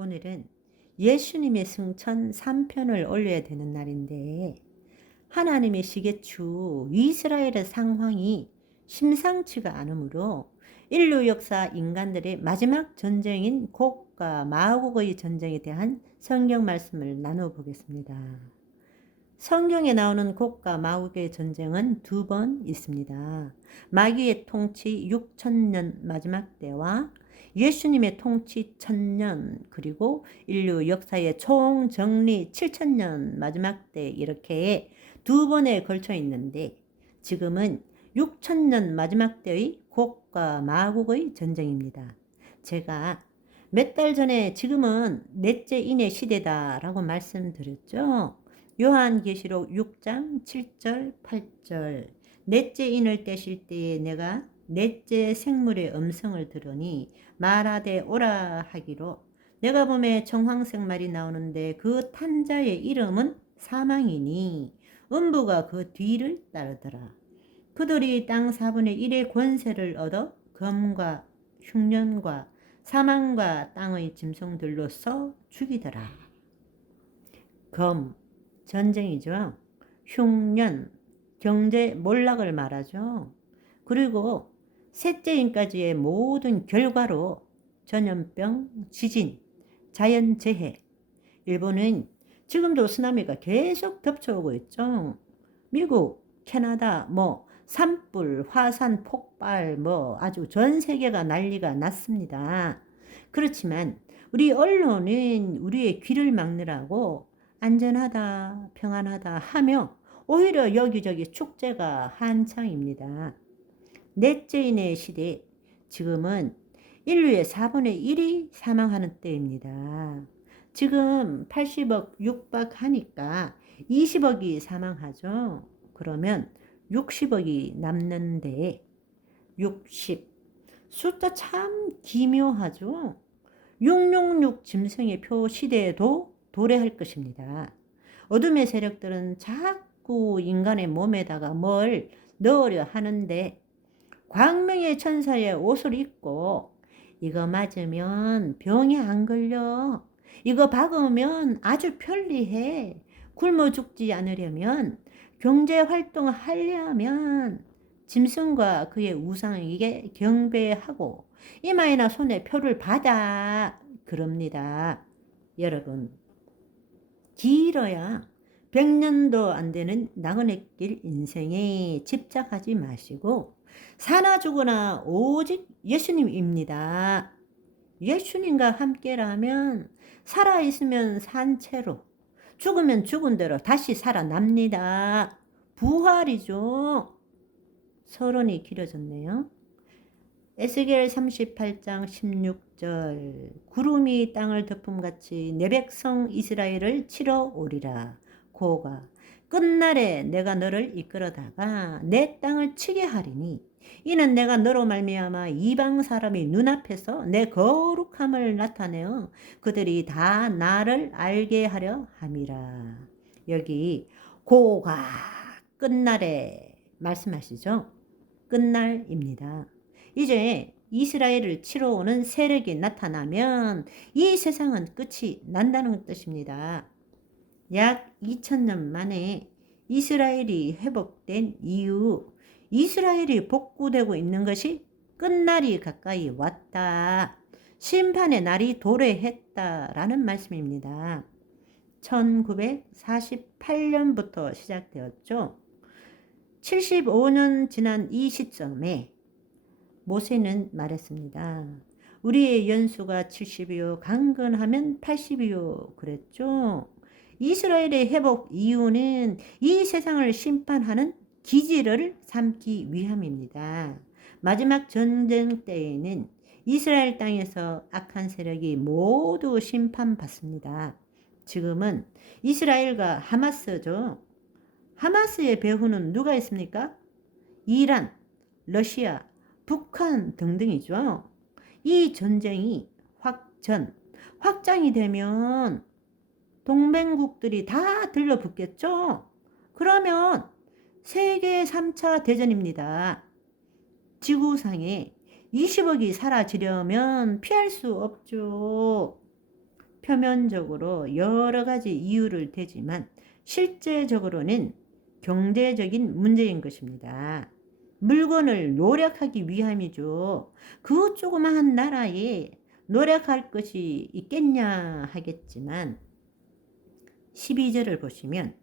오늘은 예수님의 승천 3편을 올려야 되는 날인데 하나님의 시계추 이스라엘의 상황이 심상치가 않으므로 인류 역사 인간들의 마지막 전쟁인 곡과 마곡의 전쟁에 대한 성경 말씀을 나눠보겠습니다. 성경에 나오는 곡과 마곡의 전쟁은 2번 있습니다. 마귀의 통치 6천년 마지막 때와 예수님의 통치 1000년, 그리고 인류 역사의 총 정리 7000년 마지막 때, 이렇게 2번에 걸쳐 있는데 지금은 6000년 마지막 때의 곡과 마곡의 전쟁입니다. 제가 몇 달 전에 지금은 넷째 인의 시대다라고 말씀드렸죠. 요한계시록 6장 7절 8절 넷째 인을 떼실 때에 내가 넷째 생물의 음성을 들으니 말하되 오라 하기로, 내가 보매 청황색 말이 나오는데 그 탄자의 이름은 사망이니 음부가 그 뒤를 따르더라. 그들이 땅 4분의 1의 권세를 얻어 검과 흉년과 사망과 땅의 짐승들로서 죽이더라. 검, 전쟁이죠. 흉년, 경제 몰락을 말하죠. 그리고 셋째인까지의 모든 결과로 전염병, 지진, 자연재해. 일본은 지금도 쓰나미가 계속 덮쳐오고 있죠. 미국, 캐나다, 산불, 화산 폭발, 아주 전 세계가 난리가 났습니다. 그렇지만 우리 언론은 우리의 귀를 막느라고 안전하다, 평안하다 하며 오히려 여기저기 축제가 한창입니다. 넷째인의 시대, 지금은 인류의 4분의 1이 사망하는 때입니다. 지금 80억 육박하니까 20억이 사망하죠. 그러면 60억이 남는데 60, 숫자 참 기묘하죠. 666 짐승의 표 시대에도 도래할 것입니다. 어둠의 세력들은 자꾸 인간의 몸에다가 뭘 넣으려 하는데, 광명의 천사의 옷을 입고 이거 맞으면 병이 안 걸려, 이거 박으면 아주 편리해, 굶어 죽지 않으려면, 경제 활동을 하려면 짐승과 그의 우상에게 경배하고 이마에나 손에 표를 받아, 그럽니다. 여러분, 길어야 100년도 안 되는 나그네 길 인생에 집착하지 마시고 사나 죽으나 오직 예수님입니다. 예수님과 함께라면 살아있으면 산 채로, 죽으면 죽은 대로 다시 살아납니다. 부활이죠. 서론이 길어졌네요. 에스겔 38장 16절 구름이 땅을 덮음같이 내 백성 이스라엘을 치러 오리라. 고가 끝날에 내가 너를 이끌어다가 내 땅을 치게 하리니 이는 내가 너로 말미암아 이방 사람이 눈앞에서 내 거룩함을 나타내어 그들이 다 나를 알게 하려 함이라. 여기 고가 끝날에 말씀하시죠. 끝날입니다. 이제 이스라엘을 치러 오는 세력이 나타나면 이 세상은 끝이 난다는 뜻입니다. 약 2000년 만에 이스라엘이 회복된 이후 이스라엘이 복구되고 있는 것이 끝날이 가까이 왔다, 심판의 날이 도래했다라는 말씀입니다. 1948년부터 시작되었죠. 75년 지난 이 시점에 모세는 말했습니다. 우리의 연수가 70이요 강건하면 80이요 그랬죠. 이스라엘의 회복 이유는 이 세상을 심판하는 기지를 삼기 위함입니다. 마지막 전쟁 때에는 이스라엘 땅에서 악한 세력이 모두 심판받습니다. 지금은 이스라엘과 하마스죠. 하마스의 배후는 누가 있습니까? 이란, 러시아, 북한 등등이죠. 이 전쟁이 확장이 되면 동맹국들이 다 들러붙겠죠. 그러면 세계 3차 대전입니다. 지구상에 20억이 사라지려면 피할 수 없죠. 표면적으로 여러 가지 이유를 대지만 실제적으로는 경제적인 문제인 것입니다. 물건을 노력하기 위함이죠. 그 조그마한 나라에 노력할 것이 있겠냐 하겠지만 12절을 보시면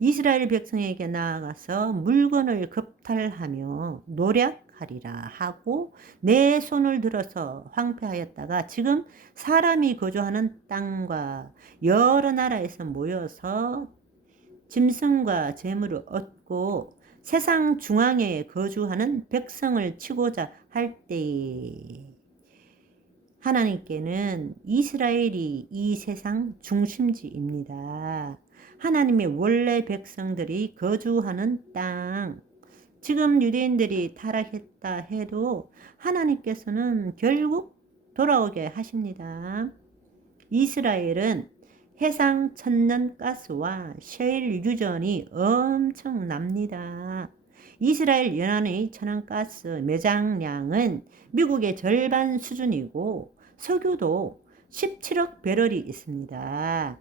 이스라엘 백성에게 나아가서 물건을 겁탈하며 노력하리라 하고 내 손을 들어서 황폐하였다가 지금 사람이 거주하는 땅과 여러 나라에서 모여서 짐승과 재물을 얻고 세상 중앙에 거주하는 백성을 치고자 할 때에 하나님께는 이스라엘이 이 세상 중심지입니다. 하나님의 원래 백성들이 거주하는 땅, 지금 유대인들이 타락했다 해도 하나님께서는 결국 돌아오게 하십니다. 이스라엘은 해상 천연가스와 셰일 유전이 엄청납니다. 이스라엘 연안의 천연가스 매장량은 미국의 절반 수준이고 석유도 17억 배럴이 있습니다.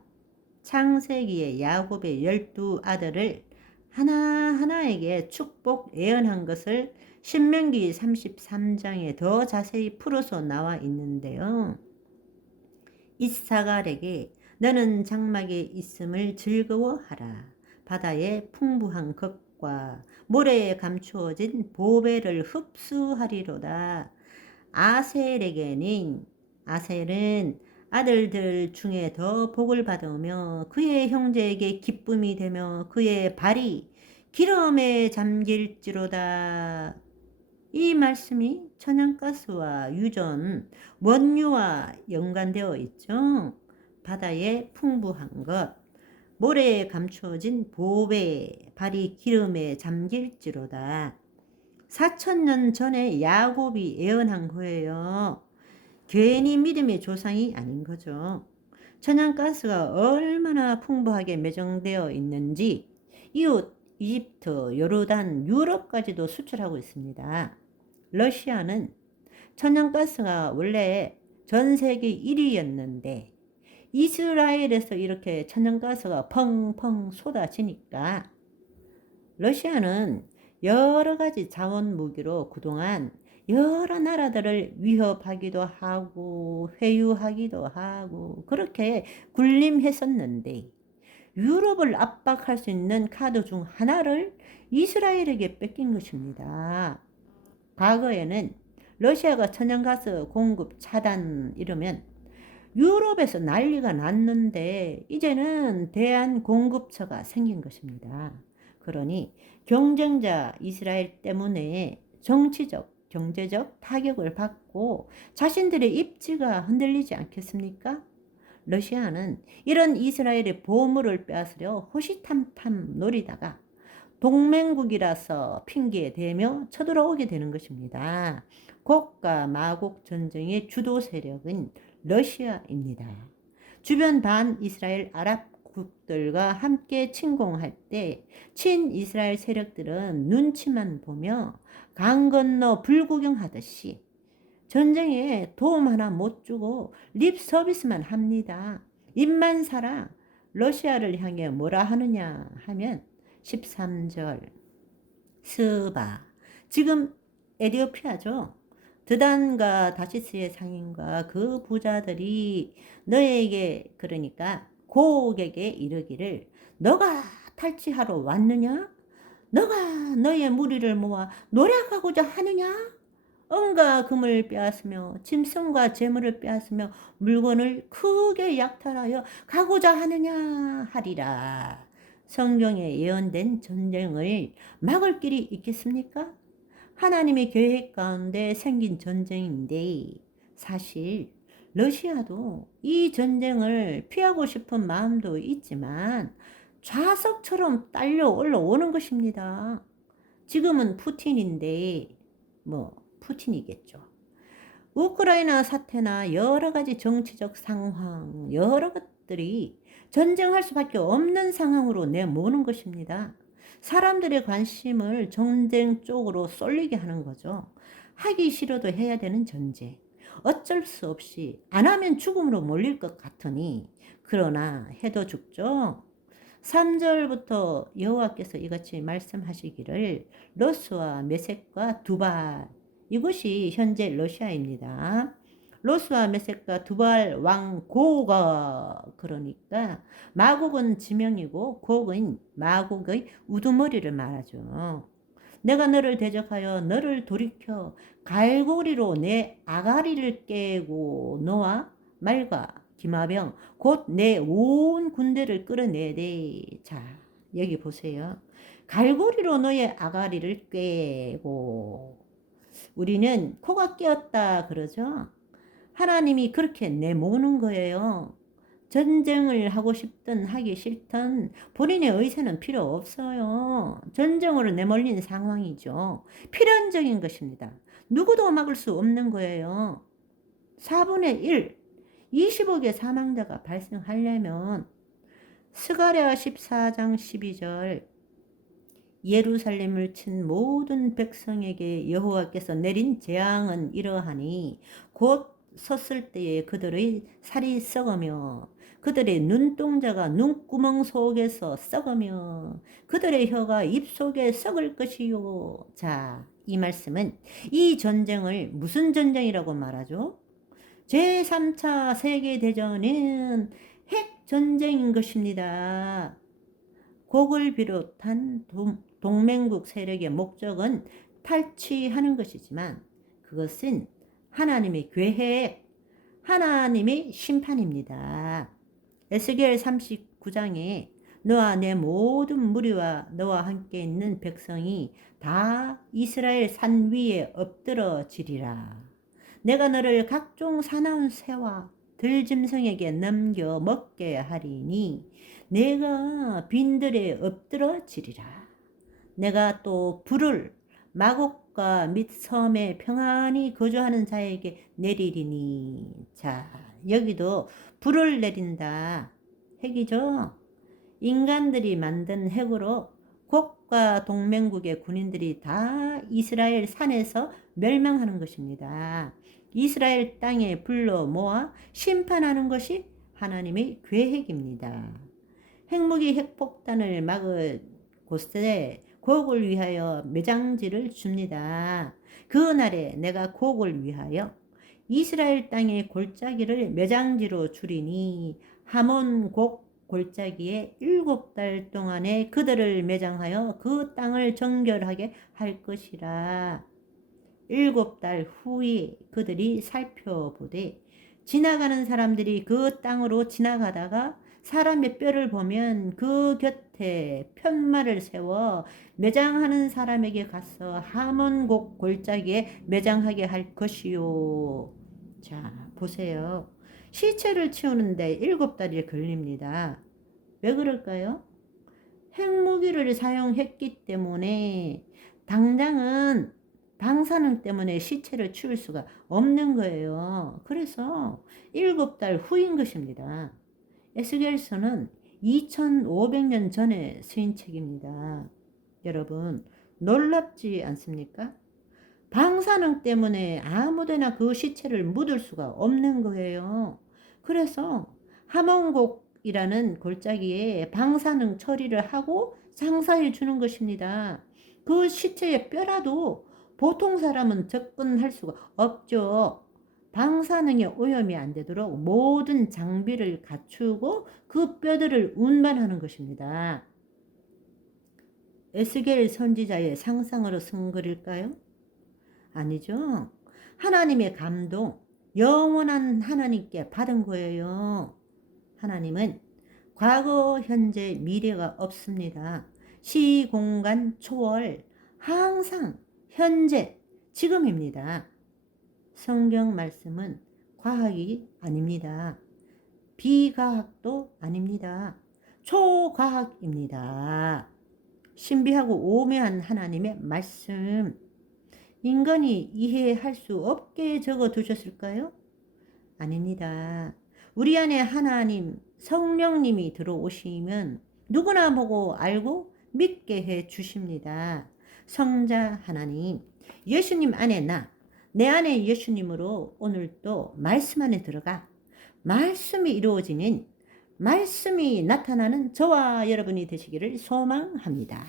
창세기에 야곱의 12아들을 하나하나에게 축복 예언한 것을 신명기 33장에 더 자세히 풀어서 나와 있는데요. 이사갈에게 너는 장막에 있음을 즐거워하라. 바다의 풍부한 것과 모래에 감추어진 보배를 흡수하리로다. 아셀은 아들들 중에 더 복을 받으며 그의 형제에게 기쁨이 되며 그의 발이 기름에 잠길지로다. 이 말씀이 천연가스와 유전, 원유와 연관되어 있죠. 바다의 풍부한 것, 모래에 감추어진 보배, 발이 기름에 잠길지로다. 4,000년 전에 야곱이 예언한 거예요. 괜히 믿음의 조상이 아닌 거죠. 천연가스가 얼마나 풍부하게 매장되어 있는지 이웃 이집트, 요르단, 유럽까지도 수출하고 있습니다. 러시아는 천연가스가 원래 전 세계 1위였는데 이스라엘에서 이렇게 천연가스가 펑펑 쏟아지니까 러시아는 여러 가지 자원 무기로 그동안 여러 나라들을 위협하기도 하고 회유하기도 하고 그렇게 군림했었는데 유럽을 압박할 수 있는 카드 중 하나를 이스라엘에게 뺏긴 것입니다. 과거에는 러시아가 천연가스 공급 차단 이러면 유럽에서 난리가 났는데 이제는 대한 공급처가 생긴 것입니다. 그러니 경쟁자 이스라엘 때문에 정치적, 경제적 타격을 받고 자신들의 입지가 흔들리지 않겠습니까? 러시아는 이런 이스라엘의 보물을 빼앗으려 호시탐탐 노리다가 동맹국이라서 핑계에 대며 쳐들어오게 되는 것입니다. 곡과 마곡 전쟁의 주도 세력은 러시아입니다. 주변 반 이스라엘 아랍국들과 함께 침공할 때 친이스라엘 세력들은 눈치만 보며 강 건너 불구경하듯이 전쟁에 도움 하나 못 주고 립 서비스만 합니다. 입만 살아 러시아를 향해 뭐라 하느냐 하면 13절 스바 지금 에디오피아죠. 드단과 다시스의 상인과 그 부자들이 너에게 그러니까 고객에게 이르기를 너가 탈취하러 왔느냐? 너가 너의 무리를 모아 노력하고자 하느냐? 은과 금을 빼앗으며 짐승과 재물을 빼앗으며 물건을 크게 약탈하여 가고자 하느냐 하리라. 성경에 예언된 전쟁을 막을 길이 있겠습니까? 하나님의 계획 가운데 생긴 전쟁인데 사실 러시아도 이 전쟁을 피하고 싶은 마음도 있지만 좌석처럼 딸려 올라오는 것입니다. 지금은 푸틴인데 푸틴이겠죠. 우크라이나 사태나 여러 가지 정치적 상황, 여러 것들이 전쟁할 수밖에 없는 상황으로 내모는 것입니다. 사람들의 관심을 전쟁 쪽으로 쏠리게 하는 거죠. 하기 싫어도 해야 되는 전쟁. 어쩔 수 없이 안 하면 죽음으로 몰릴 것 같으니 그러나 해도 죽죠. 3절부터 여호와께서 이같이 말씀하시기를 로스와 메섹과 두발, 이곳이 현재 러시아입니다. 로스와 메섹과 두발 왕 고가, 그러니까 마곡은 지명이고 곡은 마곡의 우두머리를 말하죠. 내가 너를 대적하여 너를 돌이켜 갈고리로 내 아가리를 깨고 너와 말과 기마병 곧 내 온 군대를 끌어내되. 자, 여기 보세요. 갈고리로 너의 아가리를 꿰고. 우리는 코가 끼었다 그러죠. 하나님이 그렇게 내모는 거예요. 전쟁을 하고 싶든 하기 싫든 본인의 의사는 필요 없어요. 전쟁으로 내몰린 상황이죠. 필연적인 것입니다. 누구도 막을 수 없는 거예요. 4분의 1, 20억의 사망자가 발생하려면 스가랴 14장 12절 예루살렘을 친 모든 백성에게 여호와께서 내린 재앙은 이러하니 곧 섰을 때에 그들의 살이 썩으며 그들의 눈동자가 눈구멍 속에서 썩으며 그들의 혀가 입 속에 썩을 것이요. 자, 이 말씀은 이 전쟁을 무슨 전쟁이라고 말하죠? 제3차 세계대전은 핵전쟁인 것입니다. 곡을 비롯한 동맹국 세력의 목적은 탈취하는 것이지만 그것은 하나님의 계획, 하나님의 심판입니다. 에스겔 39장에 너와 내 모든 무리와 너와 함께 있는 백성이 다 이스라엘 산 위에 엎드러지리라. 내가 너를 각종 사나운 새와 들짐승에게 넘겨 먹게 하리니 내가 빈들에 엎드러지리라. 내가 또 불을 마곡과 및 섬에 평안히 거주하는 자에게 내리리니. 자, 여기도 불을 내린다. 핵이죠. 인간들이 만든 핵으로 곡과 동맹국의 군인들이 다 이스라엘 산에서 멸망하는 것입니다. 이스라엘 땅에 불러 모아 심판하는 것이 하나님의 계획입니다. 핵무기 핵폭탄을 막을 곳에 곡을 위하여 매장지를 줍니다. 그 날에 내가 곡을 위하여 이스라엘 땅의 골짜기를 매장지로 주리니 하몬 곡 골짜기에 7달 동안에 그들을 매장하여 그 땅을 정결하게 할 것이라. 7달 후에 그들이 살펴보되 지나가는 사람들이 그 땅으로 지나가다가 사람의 뼈를 보면 그 곁에 편말을 세워 매장하는 사람에게 가서 하몬곡 골짜기에 매장하게 할 것이요. 자, 보세요. 시체를 치우는데 7달이 걸립니다. 왜 그럴까요? 핵무기를 사용했기 때문에 당장은 방사능 때문에 시체를 치울 수가 없는 거예요. 그래서 7달 후인 것입니다. 에스겔서는 2500년 전에 쓰인 책입니다. 여러분, 놀랍지 않습니까? 방사능 때문에 아무데나 그 시체를 묻을 수가 없는 거예요. 그래서 하몬곡이라는 골짜기에 방사능 처리를 하고 장사해 주는 것입니다. 그 시체의 뼈라도 보통 사람은 접근할 수가 없죠. 방사능에 오염이 안 되도록 모든 장비를 갖추고 그 뼈들을 운반하는 것입니다. 에스겔 선지자의 상상으로 쓴 글일까요? 아니죠. 하나님의 감동, 영원한 하나님께 받은 거예요. 하나님은 과거, 현재, 미래가 없습니다. 시, 공간, 초월, 항상 현재, 지금입니다. 성경 말씀은 과학이 아닙니다. 비과학도 아닙니다. 초과학입니다. 신비하고 오묘한 하나님의 말씀, 인간이 이해할 수 없게 적어 두셨을까요? 아닙니다. 우리 안에 하나님, 성령님이 들어오시면 누구나 보고 알고 믿게 해 주십니다. 성자 하나님, 예수님 안에 나, 내 안에 예수님으로 오늘도 말씀 안에 들어가 말씀이 이루어지는 말씀이 나타나는 저와 여러분이 되시기를 소망합니다.